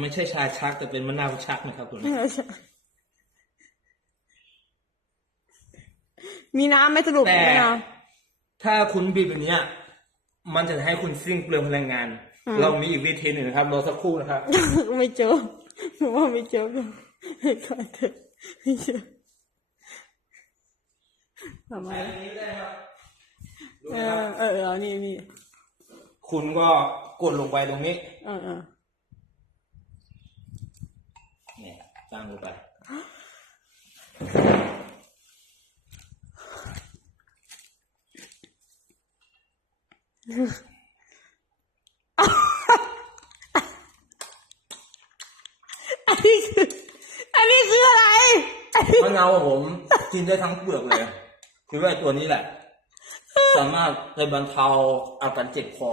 ไม่ใช่ชาชักแต่เป็นมะนาวชักนะครับคุณมีน้ำไหม่สรุปแต่ไม่เอาถ้าคุณบีบแบบเนี้ยมันจะให้คุณสิ้นเปลืองพลังงาน เรามีอีกวิธีหนึ่งนะครับรอสักครู่นะครับ ไม่เจอหนูว่าไม่เจอกันไม่ก่อนเถอะไม่เจอทำไมเออเออเออนี่นี่คุณก็กดลงไปตรงนี้ เออ เออเนี่ยตั้งลงไปอันนี้คือ อันนี้คืออะไร มะนาวอะผมกินได้ทั้งเปลือกเลยคือว่าไอ้ตัวนี้แหละ สามารถไปบรรเทาอาการเจ็บคอ